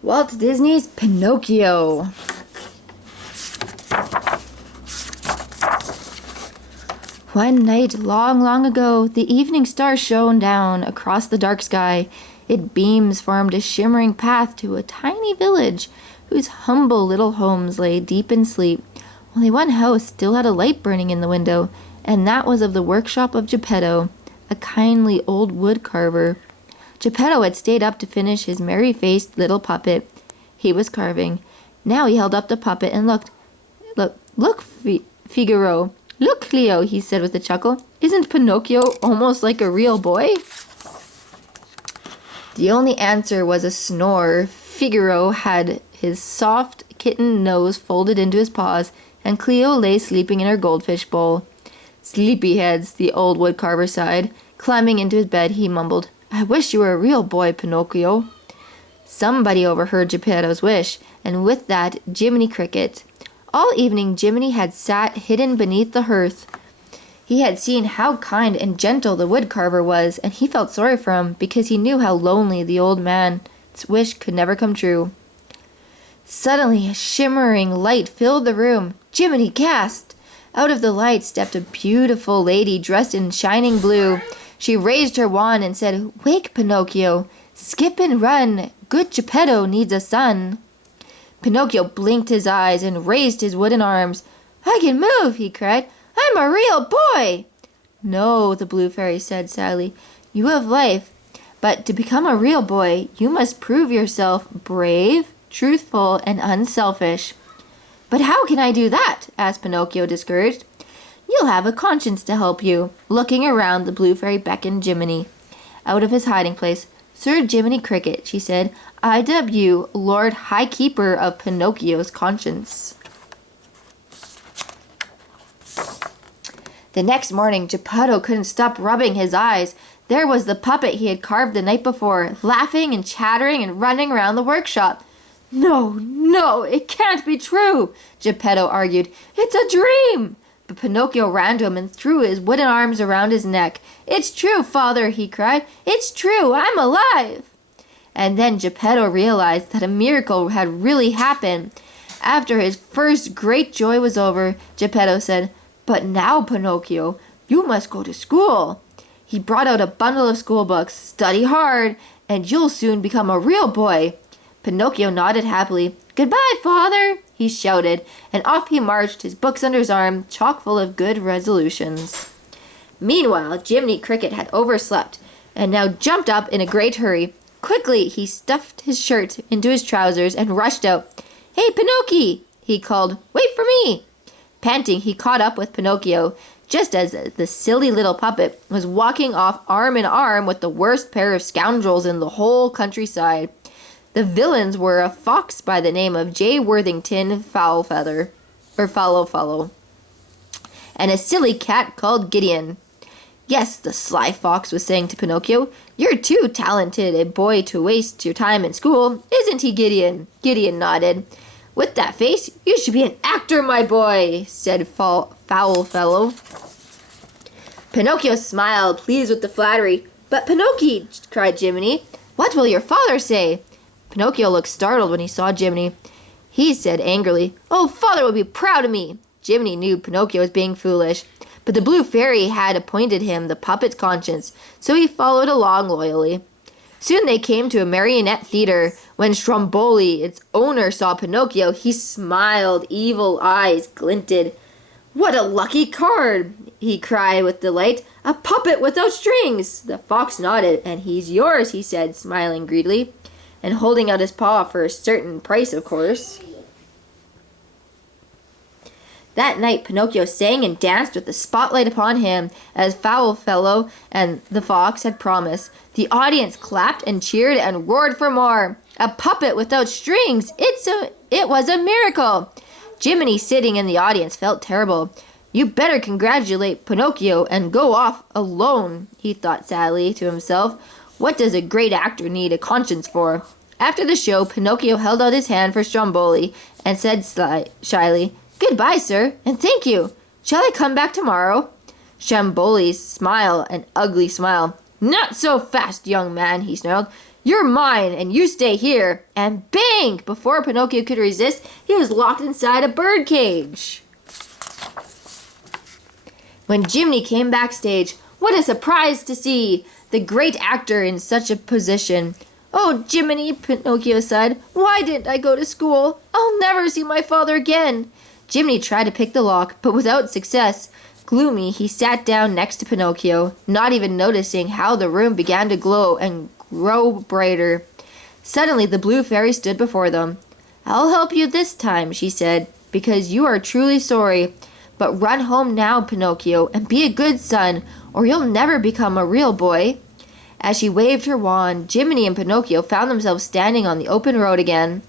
Walt Disney's Pinocchio. One night long, long ago, the evening star shone down across the dark sky. Its beams formed a shimmering path to a tiny village whose humble little homes lay deep in sleep. Only one house still had a light burning in the window, and that was of the workshop of Geppetto, a kindly old wood carver. Geppetto had stayed up to finish his merry-faced little puppet he was carving. Now he held up the puppet and looked. Look, Figaro. Look, Cleo, he said with a chuckle. Isn't Pinocchio almost like a real boy? The only answer was a snore. Figaro had his soft kitten nose folded into his paws, and Cleo lay sleeping in her goldfish bowl. Sleepyheads, the old woodcarver sighed. Climbing into his bed, he mumbled, I wish you were a real boy, Pinocchio. Somebody overheard Geppetto's wish, and with that, Jiminy Cricket. All evening, Jiminy had sat hidden beneath the hearth. He had seen how kind and gentle the woodcarver was, and he felt sorry for him because he knew how lonely the old man's wish could never come true. Suddenly, a shimmering light filled the room. Jiminy gasped. Out of the light stepped a beautiful lady dressed in shining blue. She raised her wand and said, Wake, Pinocchio. Skip and run. Good Geppetto needs a son. Pinocchio blinked his eyes and raised his wooden arms. I can move, he cried. I'm a real boy. No, the blue fairy said sadly. You have life, but to become a real boy, you must prove yourself brave, truthful, and unselfish. But how can I do that? Asked Pinocchio, discouraged. You'll have a conscience to help you. Looking around, the blue fairy beckoned Jiminy out of his hiding place. Sir Jiminy Cricket, she said, I dub you Lord High Keeper of Pinocchio's conscience. The next morning, Geppetto couldn't stop rubbing his eyes. There was the puppet he had carved the night before, laughing and chattering and running around the workshop. No, it can't be true, Geppetto argued. It's a dream. But Pinocchio ran to him and threw his wooden arms around his neck. It's true, father, he cried. It's true, I'm alive. And then Geppetto realized that a miracle had really happened. After his first great joy was over, Geppetto said, But now, Pinocchio, you must go to school. He brought out a bundle of school books. Study hard, and you'll soon become a real boy. Pinocchio nodded happily. Goodbye, father, he shouted, and off he marched, his books under his arm, chock full of good resolutions. Meanwhile, Jiminy Cricket had overslept, and now jumped up in a great hurry. Quickly, he stuffed his shirt into his trousers and rushed out. Hey, Pinocchio, he called. Wait for me. Panting, he caught up with Pinocchio, just as the silly little puppet was walking off arm in arm with the worst pair of scoundrels in the whole countryside. The villains were a fox by the name of J. Worthington Foulfeather, or Foulowfellow, and a silly cat called Gideon. Yes, the sly fox was saying to Pinocchio, you're too talented a boy to waste your time in school, isn't he, Gideon? Gideon nodded. With that face, you should be an actor, my boy, said Foulfellow. Pinocchio smiled, pleased with the flattery. But Pinocchio, cried Jiminy, what will your father say? Pinocchio looked startled when he saw Jiminy. He said angrily, Oh, father will be proud of me. Jiminy knew Pinocchio was being foolish, but the blue fairy had appointed him the puppet's conscience, so he followed along loyally. Soon they came to a marionette theater. When Stromboli, its owner, saw Pinocchio, he smiled, evil eyes glinted. What a lucky card, he cried with delight. A puppet without strings. The fox nodded. And he's yours, he said, smiling greedily, and holding out his paw for a certain price, of course. That night, Pinocchio sang and danced with the spotlight upon him, as Foulfellow and the fox had promised. The audience clapped and cheered and roared for more. A puppet without strings! It was a miracle! Jiminy, sitting in the audience, felt terrible. You better congratulate Pinocchio and go off alone, he thought sadly to himself. What does a great actor need a conscience for? After the show, Pinocchio held out his hand for Stromboli and said shyly, Goodbye, sir, and thank you. Shall I come back tomorrow? Stromboli smiled an ugly smile. Not so fast, young man, he snarled. You're mine, and you stay here. And bang! Before Pinocchio could resist, he was locked inside a birdcage. When Jiminy came backstage, what a surprise to see the great actor in such a position. Oh, Jiminy, Pinocchio said, why didn't I go to school? I'll never see my father again. Jiminy tried to pick the lock, but without success. Gloomy, he sat down next to Pinocchio, not even noticing how the room began to glow and grow brighter. Suddenly, the blue fairy stood before them. I'll help you this time, she said, because you are truly sorry. But run home now, Pinocchio, and be a good son, or you'll never become a real boy. As she waved her wand, Jiminy and Pinocchio found themselves standing on the open road again.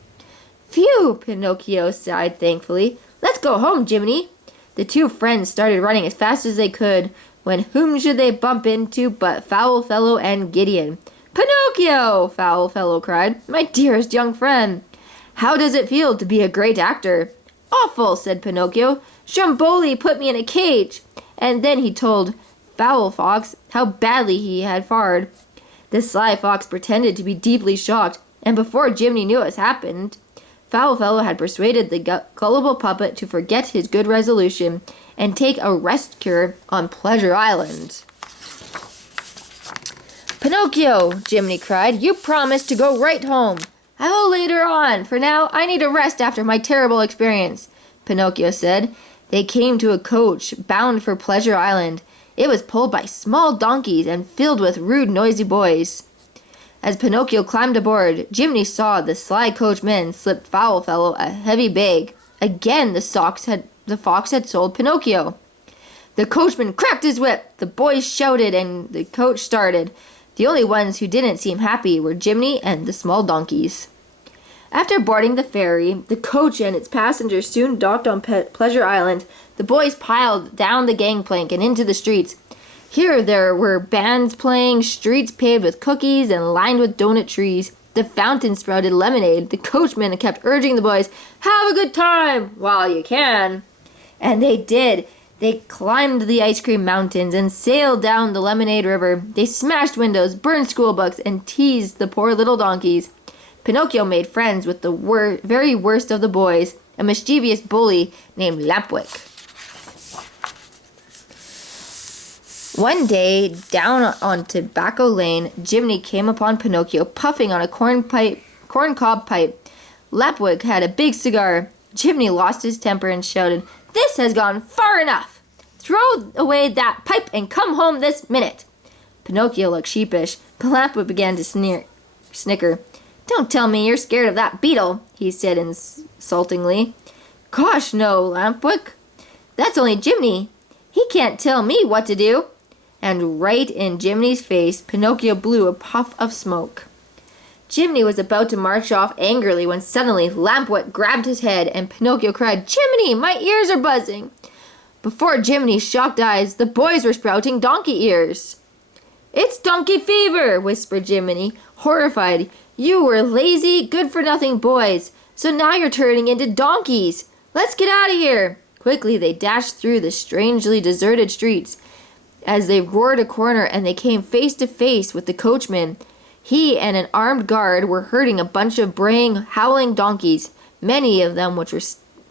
Phew, Pinocchio sighed thankfully. Let's go home, Jiminy. The two friends started running as fast as they could, when whom should they bump into but Foul Fellow and Gideon. Pinocchio! Foul Fellow cried. My dearest young friend. How does it feel to be a great actor? Awful, said Pinocchio. Stromboli put me in a cage. And then he told Foul Fox how badly he had fared. The sly fox pretended to be deeply shocked, and before Jiminy knew what had happened, Foul Fellow had persuaded the gullible puppet to forget his good resolution and take a rest cure on Pleasure Island. Pinocchio, Jiminy cried, you promised to go right home. I will later on. For now, I need a rest after my terrible experience, Pinocchio said. They came to a coach bound for Pleasure Island. It was pulled by small donkeys and filled with rude, noisy boys. As Pinocchio climbed aboard, Jiminy saw the sly coachman slip Foul Fellow a heavy bag. Again, the fox had sold Pinocchio. The coachman cracked his whip. The boys shouted, and the coach started. The only ones who didn't seem happy were Jiminy and the small donkeys. After boarding the ferry, the coach and its passengers soon docked on Pleasure Island. The boys piled down the gangplank and into the streets. Here there were bands playing, streets paved with cookies and lined with donut trees. The fountain sprouted lemonade. The coachman kept urging the boys, have a good time while you can. And they did. They climbed the ice cream mountains and sailed down the lemonade river. They smashed windows, burned school books, and teased the poor little donkeys. Pinocchio made friends with the very worst of the boys, a mischievous bully named Lampwick. One day, down on Tobacco Lane, Jiminy came upon Pinocchio puffing on a corncob pipe. Lapwig had a big cigar. Jiminy lost his temper and shouted, This has gone far enough! Throw away that pipe and come home this minute! Pinocchio looked sheepish, but Lapwig began to snicker. Don't tell me you're scared of that beetle, he said insultingly. Gosh, no, Lampwick. That's only Jiminy. He can't tell me what to do. And right in Jiminy's face, Pinocchio blew a puff of smoke. Jiminy was about to march off angrily when suddenly Lampwick grabbed his head and Pinocchio cried, Jiminy, my ears are buzzing. Before Jiminy's shocked eyes, the boys were sprouting donkey ears. It's donkey fever, whispered Jiminy, horrified. You were lazy, good-for-nothing boys, so now you're turning into donkeys. Let's get out of here. Quickly they dashed through the strangely deserted streets. As they roared a corner and they came face to face with the coachman. He and an armed guard were herding a bunch of braying, howling donkeys, many of them which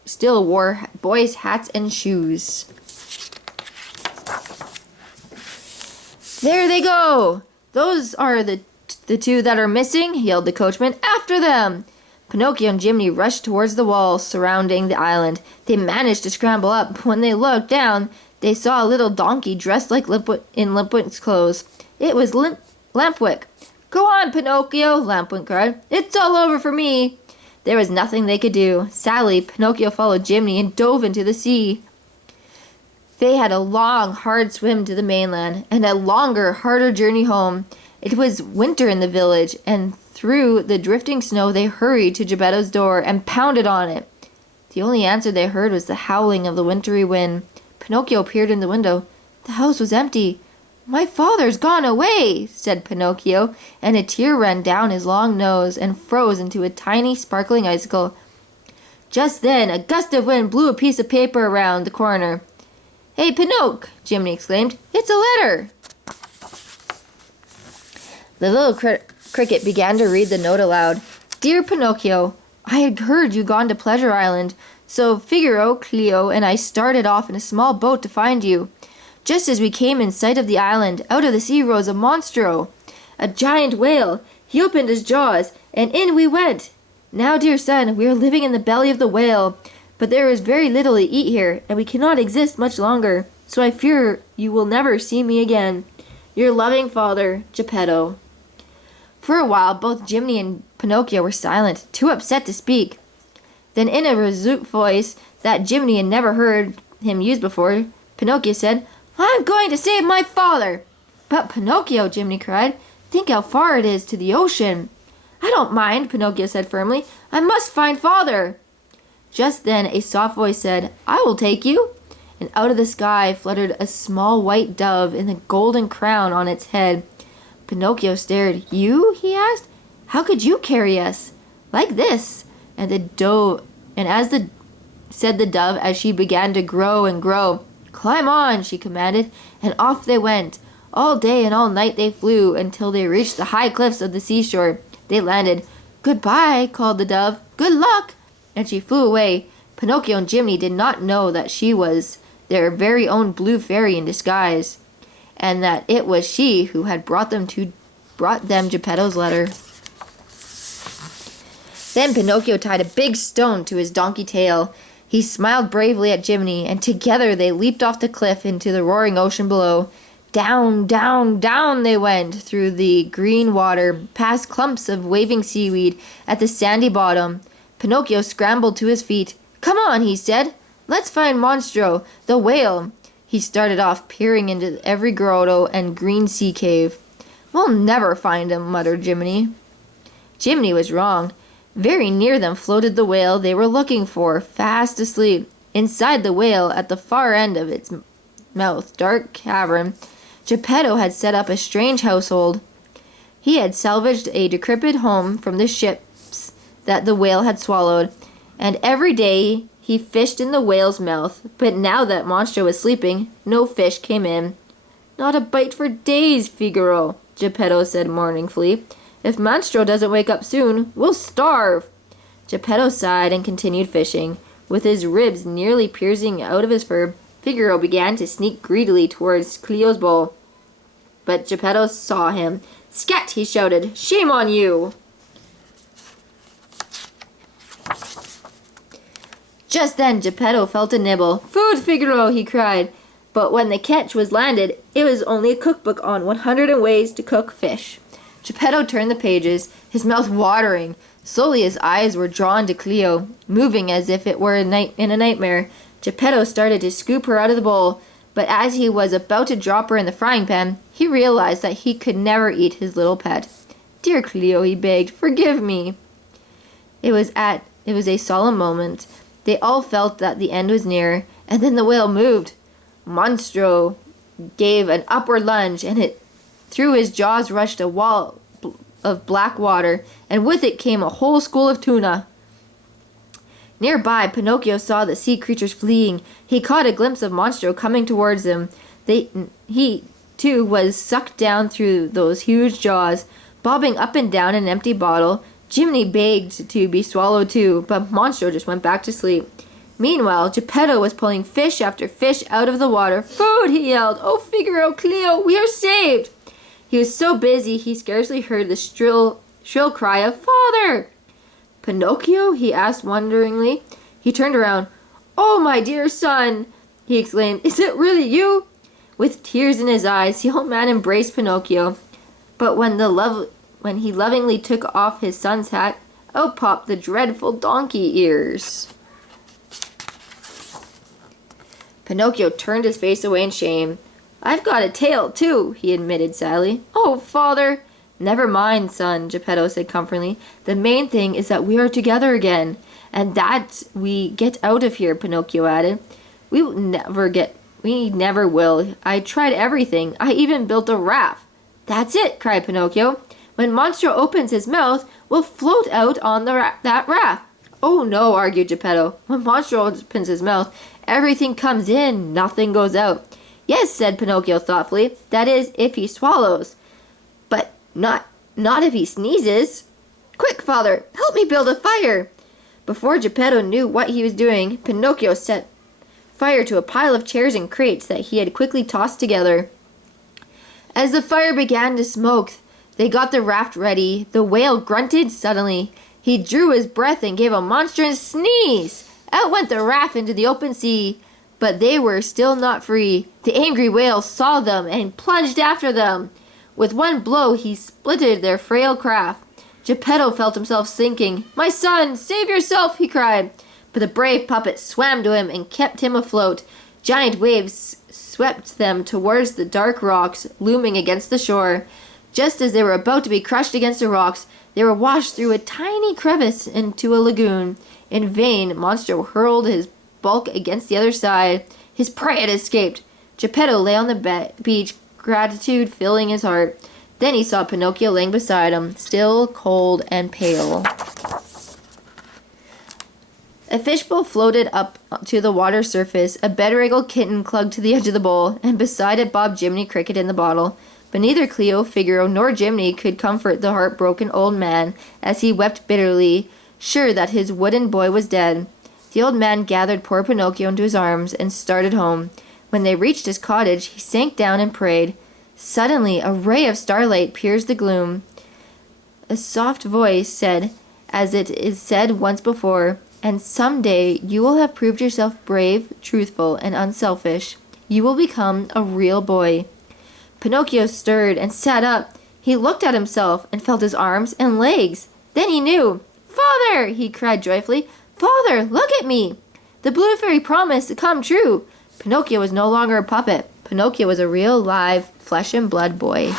still wore boys' hats and shoes. There they go! Those are the two that are missing, yelled the coachman. After them! Pinocchio and Jiminy rushed towards the walls surrounding the island. They managed to scramble up, but when they looked down, they saw a little donkey dressed like Lampwick's clothes. It was Lampwick. Go on, Pinocchio, Lampwick cried. It's all over for me. There was nothing they could do. Sadly, Pinocchio followed Jiminy and dove into the sea. They had a long, hard swim to the mainland, and a longer, harder journey home. It was winter in the village, and through the drifting snow they hurried to Geppetto's door and pounded on it. The only answer they heard was the howling of the wintry wind. Pinocchio peered in the window. The house was empty. My father's gone away, said Pinocchio, and a tear ran down his long nose and froze into a tiny, sparkling icicle. Just then, a gust of wind blew a piece of paper around the corner. Hey, Pinocchio, Jiminy exclaimed. It's a letter. The little cricket began to read the note aloud. Dear Pinocchio, I had heard you gone to Pleasure Island, so Figaro, Cleo, and I started off in a small boat to find you. Just as we came in sight of the island, out of the sea rose a monstro, a giant whale. He opened his jaws, and in we went. Now, dear son, we are living in the belly of the whale, but there is very little to eat here, and we cannot exist much longer, so I fear you will never see me again. Your loving father, Geppetto. For a while, both Jiminy and Pinocchio were silent, too upset to speak. Then, in a resolute voice that Jiminy had never heard him use before, Pinocchio said, I'm going to save my father. But Pinocchio, Jiminy cried, think how far it is to the ocean. I don't mind, Pinocchio said firmly. I must find father. Just then a soft voice said, I will take you. And out of the sky fluttered a small white dove in a golden crown on its head. Pinocchio stared. You? He asked. How could you carry us? Like this. And said the dove as she began to grow and grow. Climb on, she commanded, and off they went. All day and all night they flew until they reached the high cliffs of the seashore. They landed. Goodbye, called the dove. Good luck. And she flew away. Pinocchio and Jiminy did not know that she was their very own blue fairy in disguise, and that it was she who had brought them Geppetto's letter. Then Pinocchio tied a big stone to his donkey tail. He smiled bravely at Jiminy, and together they leaped off the cliff into the roaring ocean below. Down, down, down they went through the green water, past clumps of waving seaweed at the sandy bottom. Pinocchio scrambled to his feet. Come on, he said. Let's find Monstro, the whale. He started off, peering into every grotto and green sea cave. We'll never find him, muttered Jiminy. Jiminy was wrong. Very near them floated the whale they were looking for, fast asleep. Inside the whale, at the far end of its mouth, dark cavern, Geppetto had set up a strange household. He had salvaged a decrepit home from the ships that the whale had swallowed, and every day he fished in the whale's mouth, but now that Monstro was sleeping, no fish came in. Not a bite for days, Figaro, Geppetto said mournfully. If Monstro doesn't wake up soon, we'll starve. Geppetto sighed and continued fishing. With his ribs nearly piercing out of his fur, Figaro began to sneak greedily towards Cleo's bowl. But Geppetto saw him. Scat, he shouted. Shame on you! Just then Geppetto felt a nibble. Food, Figaro, he cried. But when the catch was landed, it was only a cookbook on 100 ways to cook fish. Geppetto turned the pages, his mouth watering. Slowly his eyes were drawn to Cleo, moving as if it were in a nightmare. Geppetto started to scoop her out of the bowl, but as he was about to drop her in the frying pan, he realized that he could never eat his little pet. Dear Cleo, he begged, forgive me. It was a solemn moment. They all felt that the end was near, and then the whale moved. Monstro gave an upward lunge, and through his jaws rushed a wall of black water, and with it came a whole school of tuna. Nearby, Pinocchio saw the sea creatures fleeing. He caught a glimpse of Monstro coming towards him. He, too, was sucked down through those huge jaws, bobbing up and down an empty bottle. Jiminy begged to be swallowed too, but Monstro just went back to sleep. Meanwhile, Geppetto was pulling fish after fish out of the water. Food, he yelled. Oh, Figaro, Cleo, we are saved! He was so busy he scarcely heard the shrill cry of Father! Pinocchio? He asked wonderingly. He turned around. Oh, my dear son! He exclaimed. Is it really you? With tears in his eyes, the old man embraced Pinocchio. But when he lovingly took off his son's hat, out popped the dreadful donkey ears. Pinocchio turned his face away in shame. I've got a tail, too, he admitted sadly. Oh, Father! Never mind, son, Geppetto said comfortingly. The main thing is that we are together again, and that we get out of here, Pinocchio added. We never will. I tried everything. I even built a raft. That's it, cried Pinocchio. When Monstro opens his mouth, we'll float out on that raft. Oh no, argued Geppetto. When Monstro opens his mouth, everything comes in, nothing goes out. Yes, said Pinocchio thoughtfully. That is, if he swallows. But Not if he sneezes. Quick, father, help me build a fire. Before Geppetto knew what he was doing, Pinocchio set fire to a pile of chairs and crates that he had quickly tossed together. As the fire began to smoke, they got the raft ready. The whale grunted suddenly. He drew his breath and gave a monstrous sneeze. Out went the raft into the open sea, but they were still not free. The angry whale saw them and plunged after them. With one blow, he splitted their frail craft. Geppetto felt himself sinking. "My son, save yourself!" he cried. But the brave puppet swam to him and kept him afloat. Giant waves swept them towards the dark rocks looming against the shore. Just as they were about to be crushed against the rocks, they were washed through a tiny crevice into a lagoon. In vain, Monstro hurled his bulk against the other side. His prey had escaped. Geppetto lay on the beach, gratitude filling his heart. Then he saw Pinocchio laying beside him, still, cold, and pale. A fishbowl floated up to the water surface. A bedraggled kitten clung to the edge of the bowl, and beside it bobbed Jiminy Cricket in the bottle. But neither Cleo, Figaro, nor Jiminy could comfort the heartbroken old man as he wept bitterly, sure that his wooden boy was dead. The old man gathered poor Pinocchio into his arms and started home. When they reached his cottage, he sank down and prayed. Suddenly, a ray of starlight pierced the gloom. A soft voice said, as it is said once before, "And some day you will have proved yourself brave, truthful, and unselfish. You will become a real boy." Pinocchio stirred and sat up. He looked at himself and felt his arms and legs. Then he knew. "Father!" he cried joyfully. "Father, look at me!" The blue fairy promise had come true. Pinocchio was no longer a puppet. Pinocchio was a real, live, flesh and blood boy.